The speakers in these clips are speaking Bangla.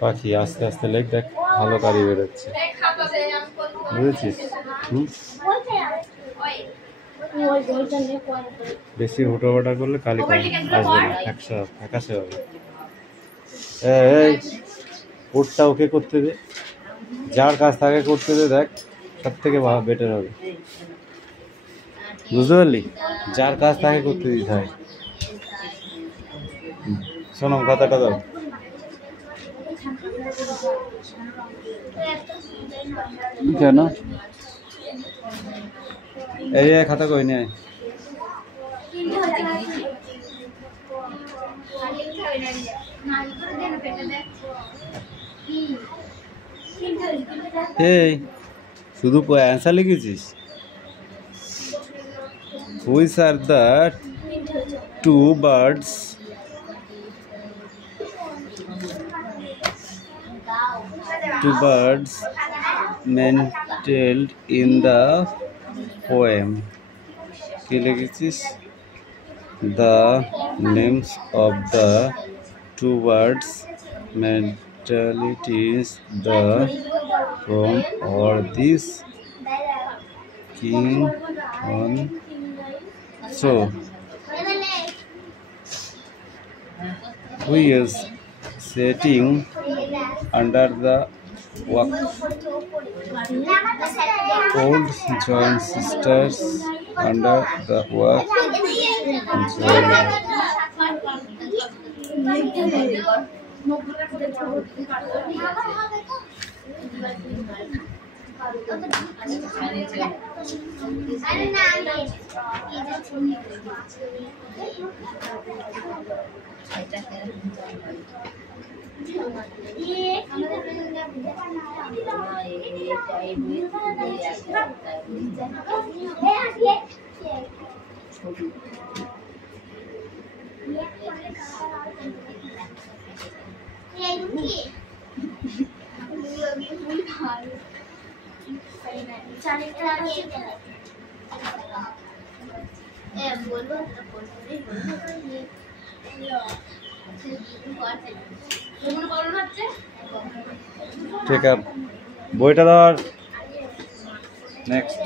পাখি আস্তে আস্তে লেখ, দেখ ভালো গাড়ি বেরোচ্ছে, বুঝেছিস? বেশি হুটোপাটা করলে কালি আসবে না, ফ্যাকাশে হবে। এই ওরটা ওকে করতে দে, যার কাজ তাকে করতে দে, দেখ সব থেকে বেটার হবে, বুঝতে পারলি? যার কাজ তাকে করতে দিতে হয়। শোনো কথাটা দাও। কেন এই খাতা কই নিয়ে এই শুধু অ্যান্সার লিখেছিস? Which are the two birds mentioned in the poem? কি লিখেছিস? The names of the two birds mentalities the poem or this king on so who is sitting under the walk? Old joint sisters under the walk. ঠিক আছে, বইটা ধর। নেক্সট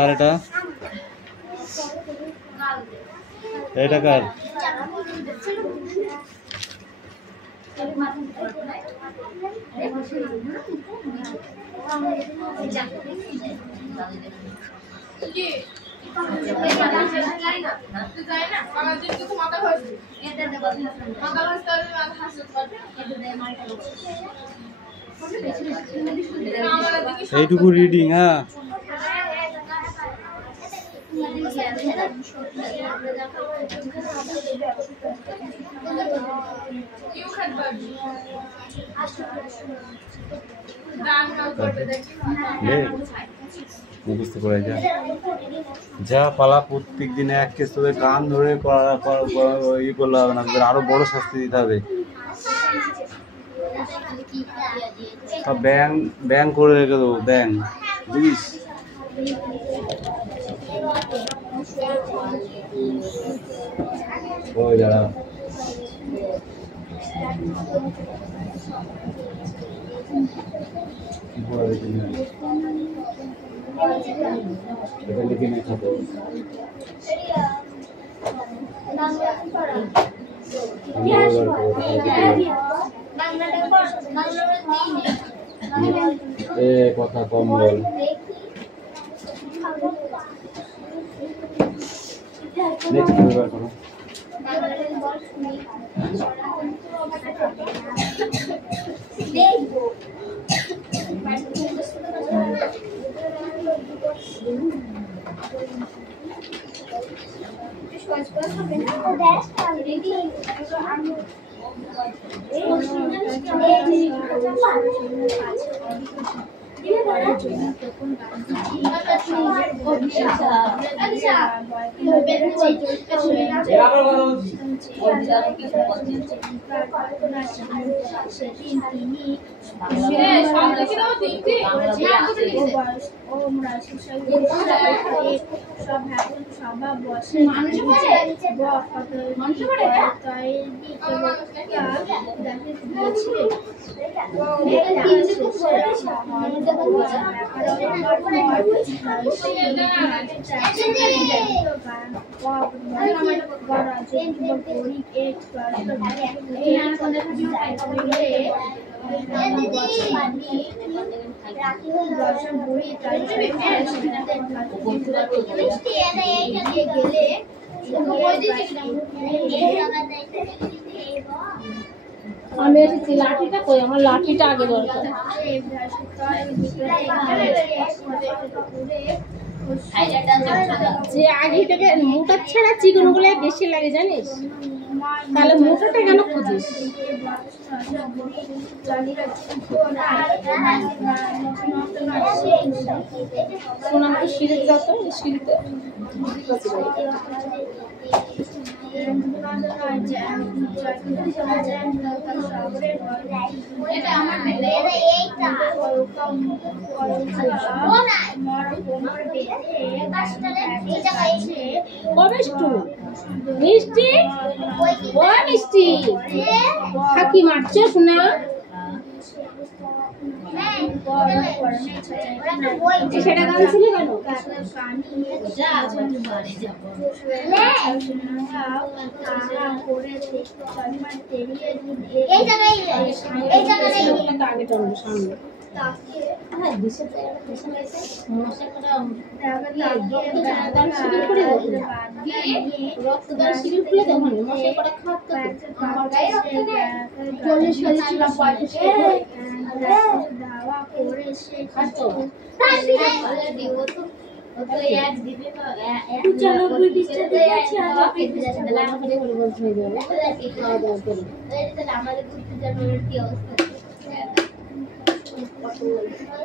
আর এটা কার? এইটুকু রিডিং। হ্যাঁ মুখস্থ করে যা পালা, প্রত্যেক দিনে এক কেস তোদের গান ধরে ইয়ে করলে হবে না, তোদের আরো বড় শাস্তি দিতে হবে। সব ব্যাং করে রেখে দেবো, ব্যাং, বুঝিস? ওই দাঁড়া, লিখে নিয়ে খাবো। কথা কম বল। নেক্সট করো। আমি এসেছি লাঠিটা কই আমার লাঠিটা আগে দরকার যে আগে থেকে মোটা ছাড়া চিকন গুলো বেশি লাগে জানিস তাহলে মোটাটা কেন খুঁজিস শোনা আমাকে সিঁড়িতে যাও তো সিঁড়িতে মিষ্টি ও মিষ্টি হাকি মারছো শোনা সেটা গান ছিল কেন রক্তদান শিবির খুলে দেবো মশাই কটা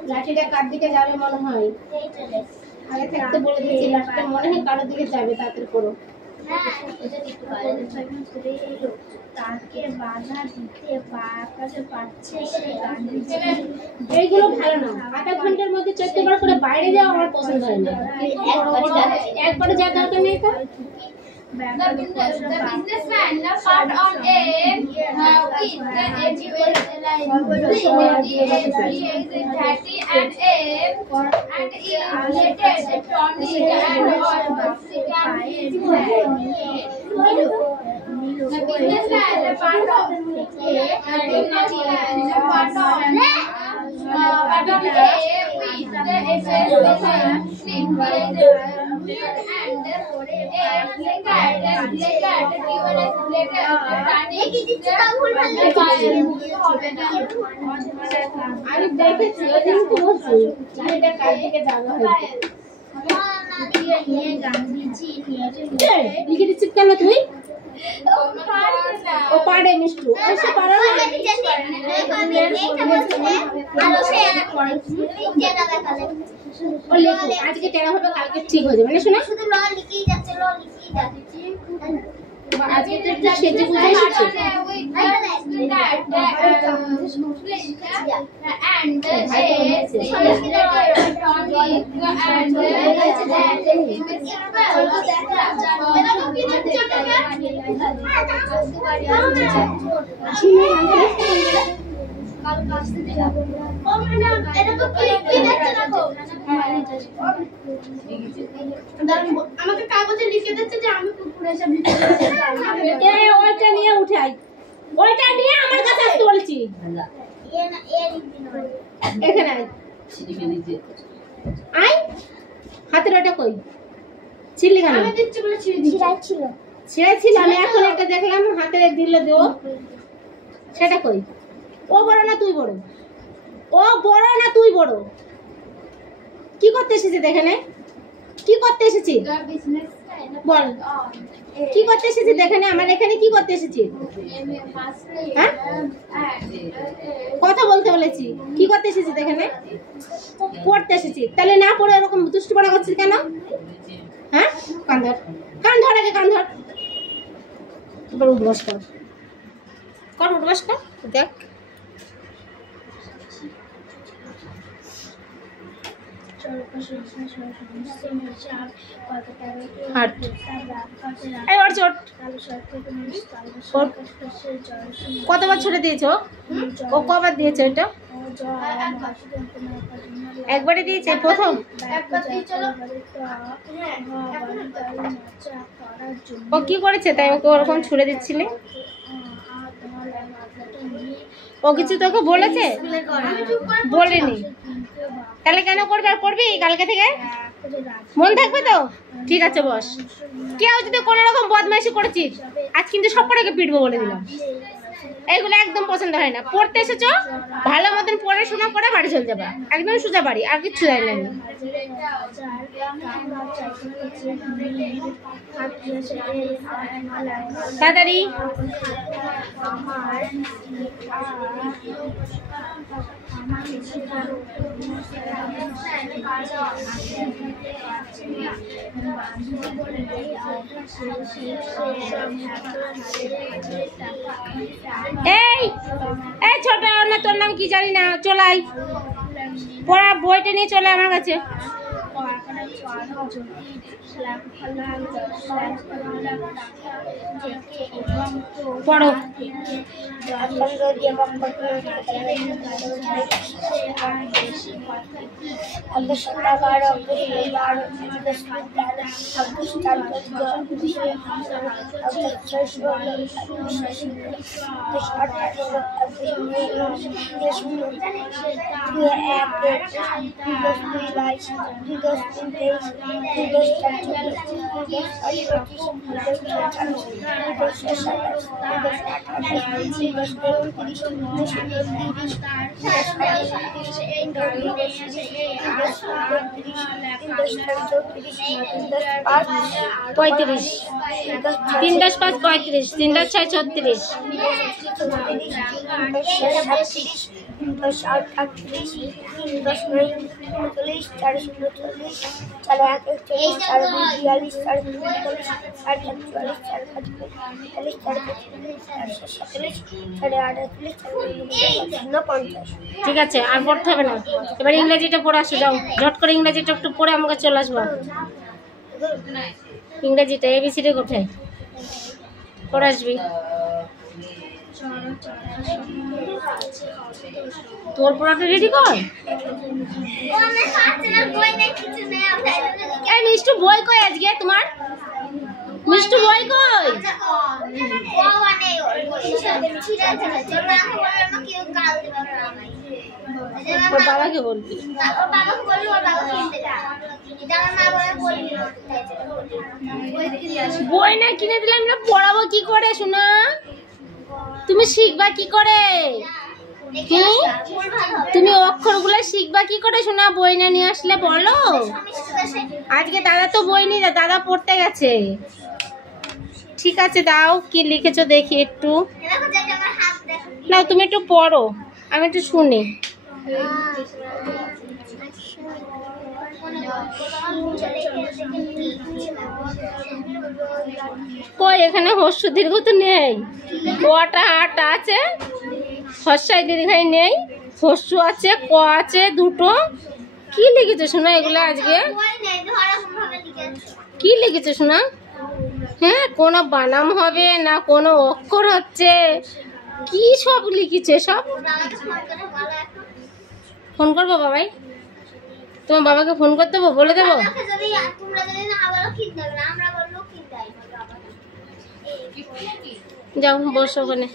লাঠিটা কার দিকে যাবে মনে হয় আগে থাকতে বলে দিয়েছি লাঠিটা মনে হয় কারোর দিকে যাবে তাড়াতাড়ি করো এইগুলো ভালো না আধা ঘন্টার মধ্যে 14 বার করে বাইরে যাওয়া আমার পছন্দ হয় না একবারে যা দরকার নেই তো The businessman part on a with the achievable and is related tonic and the businessman part of আমি দেখেছি ওই দিন তো বলছি লাঠিটা কার দিকে যাবে হয়তো লিখে দিচ্ছিস কেন তুই ও পারে মিষ্টু এসে পারে আজকে টেরা হবে কালকে ঠিক হয়ে যাবে না শোনা শুধু ল লিখেই যাচ্ছে ল লিখেই যাচ্ছে আজকে তো একটু সেজে বুঝে এসেছি আমাকে কাগজে লিখে দিচ্ছে যে আমি পুকুরে এসে ওইটা নিয়ে উঠাই ওইটা নিয়ে আমার কাছে আসতে বলছি এখানে আই হাতের ওটা কই ছিলি কেন আমি দিচ্ছি বলে ছিঁড়ে ছিল ছিঁড়ে ছিল আমি এখন একটা দেখলাম হাতে দিলে দেও সেটা কই ও বড় না তুই বড় ও বড় না তুই বড় কি করতে এসেছিস এখানে কি করতে এসেছিস বল কি করতে এসেছিস এখানে আমার এখানে কি করতে এসেছিস হ্যাঁ কথা বলতে বলেছি কি করতে এসেছিস এখানে? পড়তে এসেছি, তাহলে না পড়ে এরকম দুষ্টু পড়া করছিস কেন? হ্যাঁ, কান ধর, কান ধর, আগে কান ধর। এবার উঠবাস কর, কর উঠবাস কর। দেখ হাট এই ওর চোট কতবার ছুটে দিয়েছো? ও কবার দিয়েছে এটা? একবারই দিয়েছে প্রথম। ও কি করেছে তাই ওকে ওরকম ছুড়ে দিচ্ছিলে? ও কিছু তোকে বলেছে? বলেনি। তাহলে কেন করবে? আর করবি কালকে থেকে? মন থাকবে তো? ঠিক আছে বস। কেউ যদি কোনো রকম বদমাইশি করেছিস আজ কিন্তু সব কটাকে পিটবো বলে দিলাম। এইগুলো একদম পছন্দ হয় না। পড়তে এসেছো, ভালো মতন পড়াশোনা করে বাড়ি চলে যাবে, একদম সোজা বাড়ি, আর কিচ্ছু দেয় না। তাড়াতাড়ি এই এই ছোট না, তোর নাম কি জানি না, চলাই পড়া বইটা নিয়ে চলে আমার কাছে। পড়ো। পঁয়ত্রিশ, 3 × 5 35, 3 × 6 36, ঠিক আছে আর পড়তে হবে না। এবার ইংরেজিটা পড়ে আসো, যাও ঝট করে ইংরেজিটা একটু পড়ে আমাকে চলে আসবো। ইংরেজিটা এবিসিডি কোথায় পড়ে আসবি? তোর পড়াটা রেডি কর। এই মিষ্টু বই কই আজকে তোমার? মিষ্টু বই কই? ওর বাবাকে বলবি। বই না কিনে দিলাম না, পড়াবো কি করে শোনা? তুমি শিখবা কি করে? তুমি অক্ষরগুলো শিখবা কি করে শোনা? বই না নিয়ে আসলে বলো। আজকে দাদা তো বই নিয়ে, দাদা পড়তে গেছে। ঠিক আছে দাও, কি লিখেছো দেখি একটু। না তুমি একটু পড়ো, আমি একটু শুনি। কই এখানে হর্ষ দীর্ঘ তো নেই, ওটা আটা আছে, হর্ষায় দীর্ঘাই নেই, হর্ষ আছে, ক আছে দুটো। কি লিখেছো শোনা এগুলো আজকে? কি লিখেছো শোনা? হ্যাঁ, কোনো বানাম হবে না, কোনো অক্ষর হচ্ছে, কি সব লিখেছে সব। ফোন করবো বাবাই? তোমার বাবাকে ফোন করতে দেবো, বলে দেবো? যাও বসো ওখানে।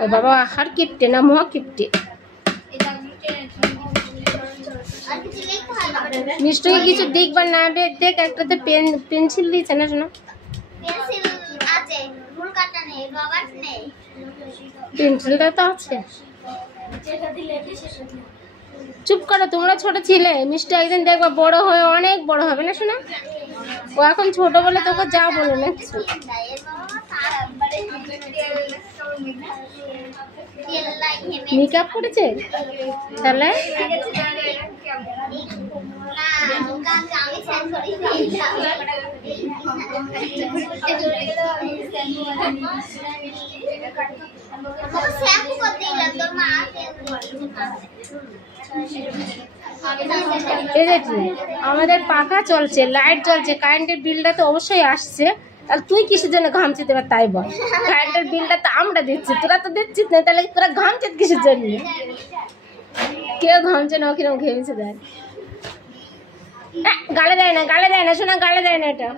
ও বাবা আখার কিপটে না মহা কিপটে। নিশ্চয়ই কিছু দেখবার না, দেখ একটাতে পেন্সিল দিয়েছে না শোনা? পেন্সিলটা তো আছে। চুপ করো, তোমরা ছোট ছিলে, মিষ্টি একদিন দেখবা বড় হয়ে অনেক বড় হবে না শোনা? ও এখন ছোট বলে তোকে যা বলে না। মেকআপ করেছে তাহলে আমাদের পাখা চলছে, লাইট জ্বলছে, কারেন্টের বিলটা তো অবশ্যই আসছে। তাহলে তুই কিসের জন্য ঘামছিস এবার তাই বল? কারেন্টের বিলটা তো আমরা দিচ্ছি, তোরা তো দিচ্ছিস না, তাহলে তোরা ঘামছিস কিসের জন্য? কেউ ঘামছে না, কিরকম ঘেমেছে দেয়। গালে দেয় না, গালে দেয় না, শোনা, গালে দেয় না এটা।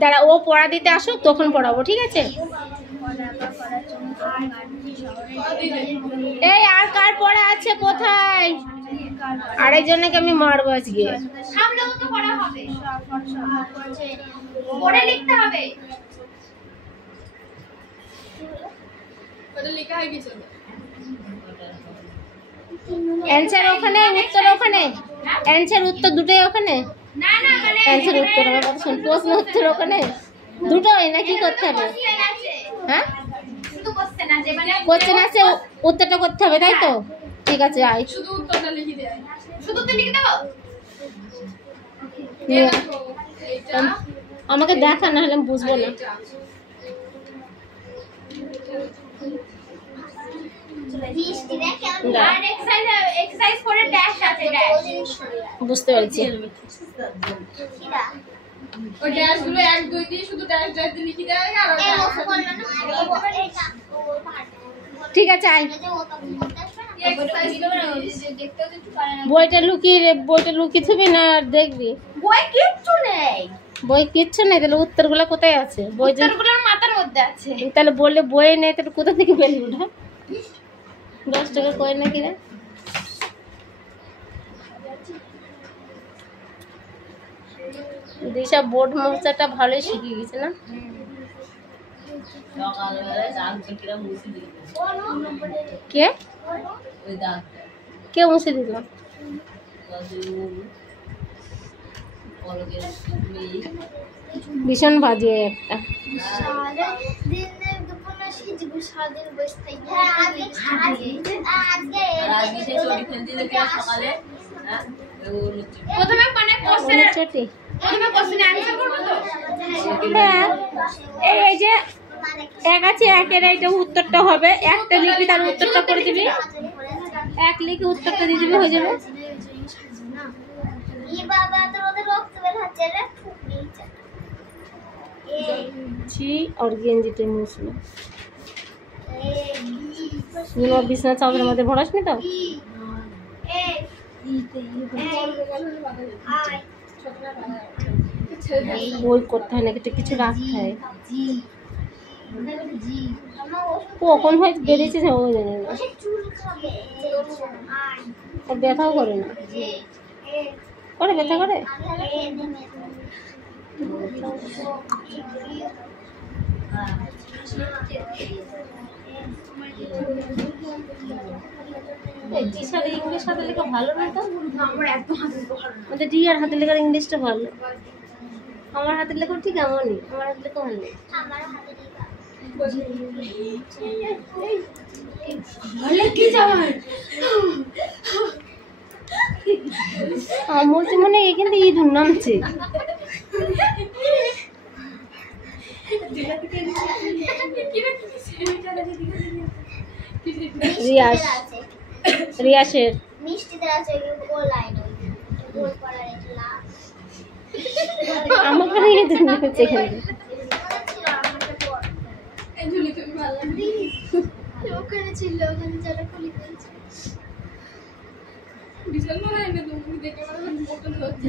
দাঁড়া, ও পড়া দিতে আসো, তখন পড়াবো, ঠিক আছে? এই আর কার পড়া আছে কোথায়? আরেকজনকে আমি মারবো আজকে। সামনেও তো পড়া হবে, পড়ে লিখতে হবে। ওটা লেখা হয় কিছু অ্যানসার ওখানে, উত্তর ওখানে, অ্যানসার উত্তর দুটোই ওখানে। না না, মানে অ্যানসার উত্তর আমার কথা শোন, প্রশ্ন উত্তর ওখানে দুটোই, না কি করতে হবে? হ্যাঁ, শুধু কোশ্চেন আছে, মানে কোশ্চেন আছে, উত্তরটা করতে হবে, তাই তো? ঠিক আছে, আয়। শুধু উত্তরটা লিখে দেয়, শুধু তো লিখে দাও। নিয়ে আমাকে দেখা, না হলে আমি বুঝবো না। আর এক্সারসাইজ করে ড্যাশ আছে, ড্যাশ বুঝতে পারছি। ওই ড্যাশ গুলো 1 2 দিয়ে শুধু ড্যাশ ড্যাশ দিয়ে লিখে দেয়। আর ঠিক আছে, আয়। এক্সারসাইজ গুলো দেখতে তো একটু পারে না। বইটা লুকিয়ে থবি না, দেখবি? বই কিচ্ছু নেই, বই কিচ্ছু নেই, তাহলে উত্তরগুলো কোথায় আছে? বই যে, উত্তরগুলো মাথার মধ্যে আছে। তাহলে বললে বই নেই, তাহলে কোথা থেকে পেলি ওটা? 10 টাকা কয় নাকি রে? দিশা বোর্ড মোছাটা ভালোই শিখে গেছে না? কে কে মুছে দিল? ভীষণ বাজে একটা। প্রথমে মানে কোশ্চেন, চটি। প্রথমে কোশ্চেনে অ্যানসার করব তো। হ্যাঁ, এই যে এক আছে, একের এইটা উত্তরটা হবে, একটা লিখবি, তার উত্তরটা করে দিবি, এক লিখে উত্তরটা দিয়ে দিবি, হয়ে যাবে। জি, और গেঞ্জিটা মুছলো। বিছনা চাদরের মধ্যে ভরাস নি তো? বই করতে হয় না, কিছু রাখতে হয়। কখন হয়তো বেরিয়েছে ও জানে না, আর ব্যথাও করে না। করে ব্যথা করে? ইংলিশ হাতে লেখা ভালো না তো? আমাদের রিয়ার হাতে লেখার ইংলিশটা ভালো। আমার হাতের লেখা ঠিক এমনই, আমার হাতের লেখা ভালো। আমার তো মনে হয় এখান থেকে ইঁদুর নামছে। রিয়াসের আমাকে নিয়ে নামছে এখানে। ওখানে ছিল, ওখানে যারা খুলি করেছে বিশাল মনে হয় না, তুমি দেখে আমার মতন হচ্ছে।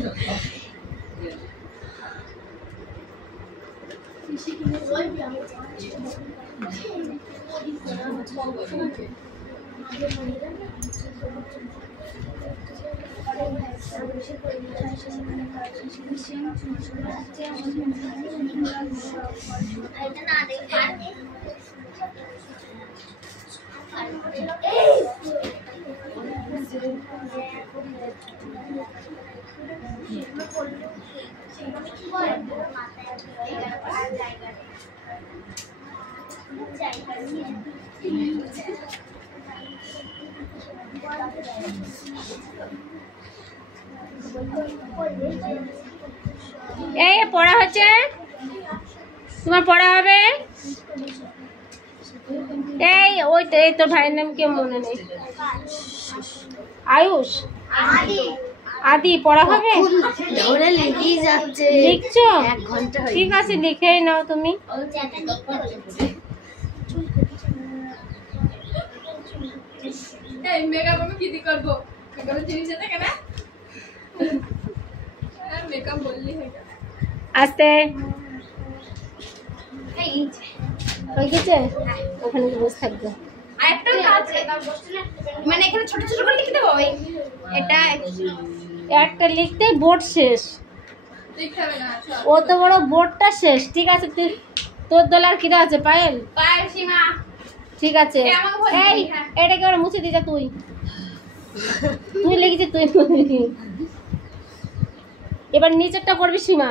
এই পড়া হচ্ছে, তোমার পড়া হবে। এই ওই তো, এই তোর ভাইয়ের নাম কি মনে নেই, আয়ুষ, আদি পড়া হবে। লিখছো? ঠিক আছে, লিখেই নাও তুমি। মেকআপ আমি কি দিয়ে করবো? মেকআপের জিনিস আছে কেন? মেকআপ বললি হয়ে যাবে। আস্তে হয়ে গেছে, ওখানে বসে থাকবে। আরেকটা আছে, মানে এখানে ছোট ছোট করে লিখে দেবো। এটা একটা লিখতে বোর্ড শেষ, লিখতে হবে না। ও তো বড় বোর্ডটা শেষ। ঠিক আছে, তুই তোর দল আর কিরা আছে? পায়েল, পায়ের সীমা। ঠিক আছে। এ আমাকে বলবি, এই হ্যাঁ। এটাকে ওরা মুছে দিয়ে যা, তুই তুই লিখেছিস তুই। এবার নিচেরটা করবি সীমা।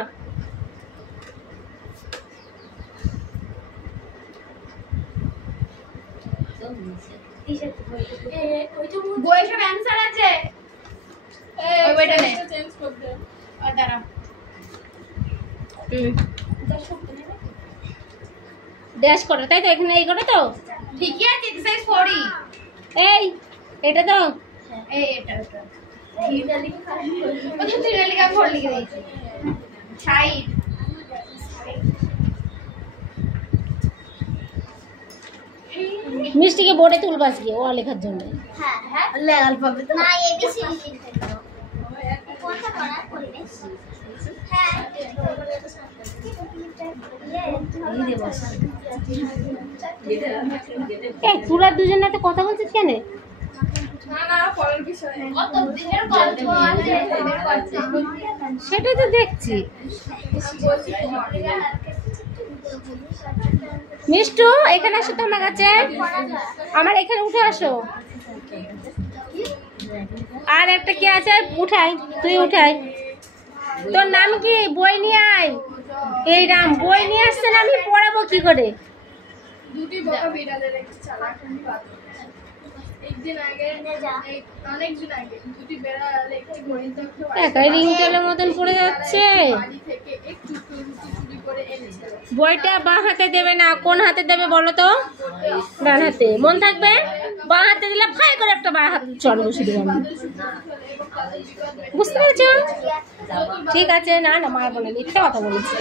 বইয়ে সব অ্যানসার আছে। ওই বইটা নে। চেঞ্জ করতে। আর দাঁড়া। ড্যাশ করে, তাই তো? এখানে এই করে তো ঠিকই আছে, এক্সারসাইজ 4ই। এই এটা তো এই এটা এটা। ওটা তুই লিখে 4 লিখে দিয়েছি। সাইড। মিষ্টিকে বোর্ডে তুলবাস গিয়ে ও লেখার জন্য। হ্যাঁ হ্যাঁ লেগাল পাবে তো না এবিসি লিখে দাও কোনটা পড়া করবে হ্যাঁ এই তোরা দুজন এত কথা বলছিস কেন? না না, পরের বিষয়। কত দিনের গল্প আছে, দিনের গল্প। সেটাই তো দেখছি। মিষ্টু এখানে আসো তো আমার কাছে, আমার এখানে উঠে আসো। আর একটা কি আছে, উঠাই, তুই উঠাই। তোর নাম কি? বই নিয়ে আয়। এই রাম বই নিয়ে আসছেন, আমি পড়াবো কি করে? দুটি বকা বিড়ালের একটি চালাক বাদ। একদিন আগে, অনেকদিন আগে দুটি বিড়াল একটি গণিত একাই রিংটেলের মতন পড়ে যাচ্ছে। বাড়ি থেকে একটু রুটি চুরি করে এনেছিল। বইটা বাঁ হাতে দেবে না, কোন হাতে দেবে বলো তো? ডান হাতে। মন থাকবে? বাঁ হাতে দিলে ফাই করে একটা বাঁ হাতে চড় বসে দেবো আমি। বুঝতে পেরেছো? ঠিক আছে, না না মারবো না, মিথ্যে কথা বলছি।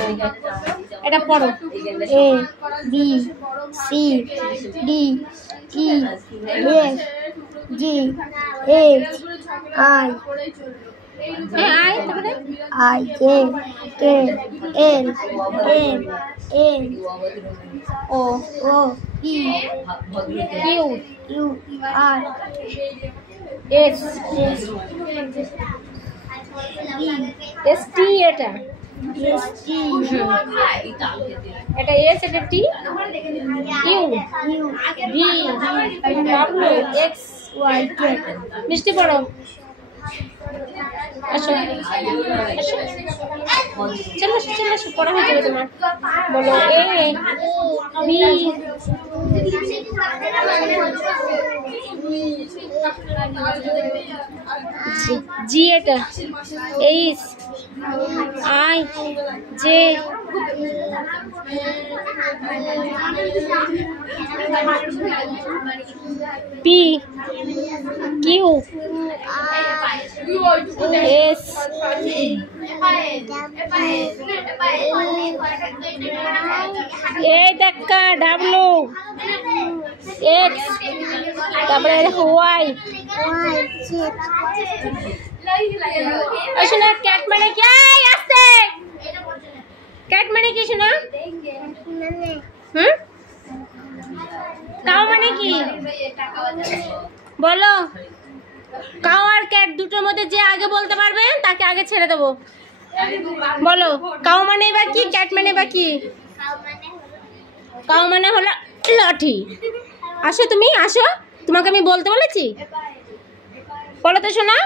এটা পড়ো। A B C D E F G H I হ্যাঁ আয়, তারপরে I J K L M N O O P Q Q R S S S T. এটা এস টি এটা এস, এটা T, U U V W X Y Z মিষ্টি পড়ো। আসো আসো, চলো আসো, চলো আসো, পড়া হয়ে যাবে তোমার। বলো এ বি জি, এটা H I J P Q S A ধাক্কা ডাব্লু এক্স, তারপরে দেখো ওয়াই। শোনা ক্যাট মানে কি? আসতে ক্যাট মানে কি শোনা? হুম, কাউ মানে কি বলো? কাউ আর ক্যাট দুটোর মধ্যে যে আগে বলতে পারবে তাকে আগে ছেড়ে দেবো। বলো কাউ মানে বা কি, ক্যাট মানে বা কি? কাউ মানে হলো লাঠি। আসো তুমি, আসো, তোমাকে আমি বলতে বলেছি। বলো তো শোনা।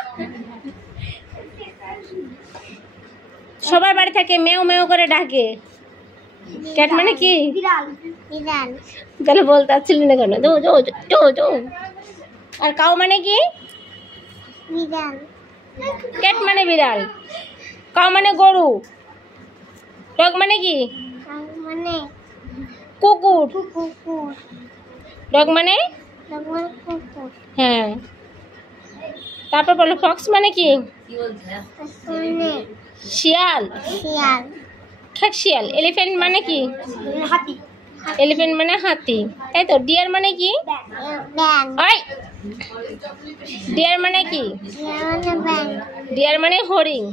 সবার বাড়ি থাকে মেও মেও করে ডাকে। ক্যাট মানে কি? বিড়াল। বিড়াল। তাহলে বলতে পারছিলি না কেন? আর কাউ মানে কি? বিড়াল। ক্যাট মানে বিড়াল, কাউ মানে গরু, ডগ মানে কি? মানে কুকুর, কুকুর। ডগ মানে? কুকুর। হ্যাঁ। তারপর বলো ফক্স মানে কি? মানে শিয়াল, শিয়াল। খ্যাক শিয়াল। এলিফ্যান্ট মানে কি? হাতি। এলিফ্যান্ট মানে হাতি, তাই তো। ডিয়ার মানে কি? ব্যাং। ওই ডিয়ার মানে কি? মানে ব্যাং। ডিয়ার মানে হরিণ,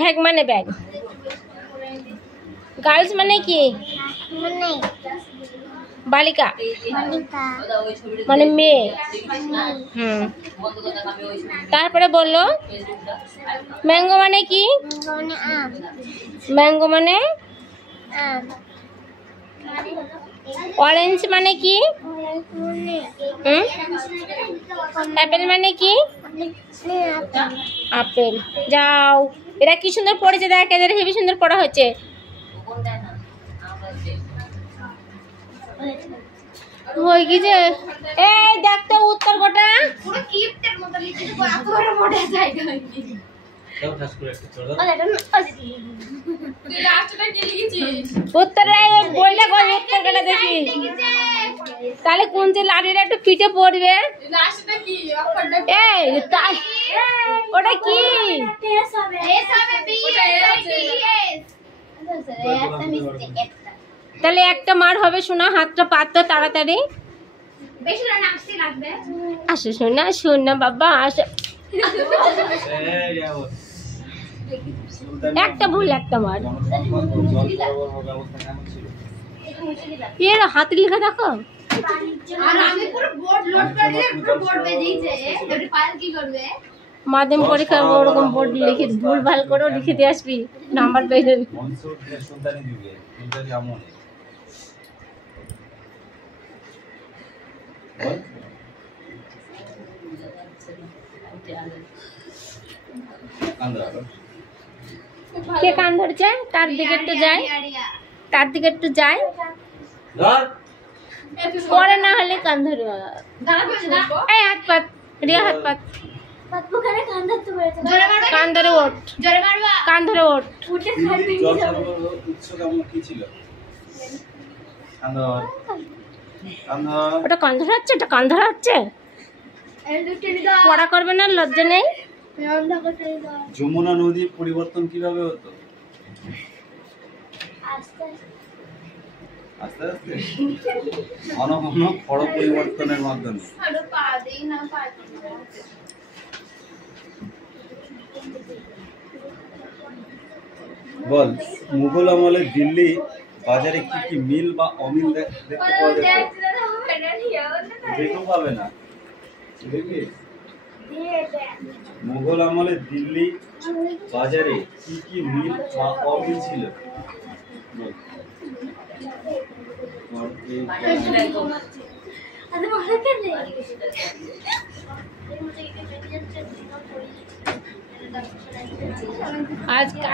হ্যাগ মানে ব্যাগ। গার্লস মানে কি? মানে বালিকা, বালিকা। মানে মেয়ে। তারপরে বললো ম্যাঙ্গো মানে কি? মানে আম। ম্যাঙ্গো মানে? আম। অরেঞ্জ মানে কি? মানে অ্যাপেল মানে কি? আপেল। যাও, এরা কি সুন্দর পড়েছে, দেখ এদের হেবি সুন্দর পড়া হচ্ছে। হয়ে গেছে। এই দেখ তো উত্তর কোটা। পুরো কিপ্টের মতো লিখেছে, এত বড় মোটা জায়গা হয়নি। দাও ঠাস করে একটা চড়া। তুই লাস্টটা কি লিখেছিস? উত্তরে বইটা কই, উত্তর কোটা দেখি। তাহলে কোন যে লাঠিটা একটু পিঠে পড়বে। লাস্টটা কি অক্ষরটা? এই তাই ওটা কি? এস হবে বি এস। একটা মিস্টেক একটা। তাহলে একটা মার হবে। শোনা হাতটা পাতো তাড়াতাড়ি। বেশি না নামসি লাগবে। আসো শোনা, শোনা বাবা আসো। এই যাও। একটা ভুল একটা মার। জল খাওয়ার ব্যবস্থা কেমন ছিল? এর হাতের লেখা দেখো। আর আমি পুরো বোর্ড লোড করে দিলে পুরো বোর্ড বেজেইছে। এবারে পায়েল কি করবে? মাধ্যমিক পরীক্ষায় ওরকম বোর্ড লিখে ভুল ভাল করেও লিখে দিয়ে আসবি, নাম্বার পেয়ে যাবি। মনসুর সুলতানি দিবে, সুলতানি আমন। বল। আন্দাজ। কে কান ধরছে? তার দিকে একটু যাই, তার দিকে একটু যাই। ধর। পরে না হলে কান ধরবে। দাঁড়া করে না। এই হাত পাত, রিয়া হাত পাত। পাতপুখানে কান ধরতে পেরেছে। জোরে মারবা। কান ধরে ওঠ, জোরে মারবা। কান ধরে ওঠ। উঠে খান জল খাওয়ার উৎস কেমন কি ছিল? আন্দাজ। আন্দাজ। ওটা কান ধরা হচ্ছে, এটা কান ধরা হচ্ছে। এই দুটো নি দাও। পড়া করবে না, লজ্জা নেই। অন্ধ করে দাও। যমুনা নদীর পরিবর্তন কিভাবে হতো? আস্তে আস্তে আস্তে ঘন ঘন খড় পরিবর্তনের মাধ্যমে। আরে পা দেই না পা। বল, মুঘল আমলে দিল্লি বাজারে কি কি মিল বা অমিল দেখতে পাওয়া যেত? দেখতেও পাবে না। দেখবি? মুঘল আমলে দিল্লি বাজারে কি কি মিল বা অমিল ছিল? বল। আরে মনে কেন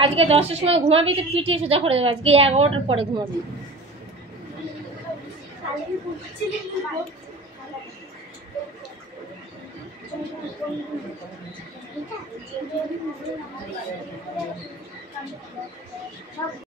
আজকে 10টার সময় ঘুমাবি তো পিটিয়ে সোজা করে দেবো। আজকে 11টার পরে ঘুমাবি। কালকে বলছিলি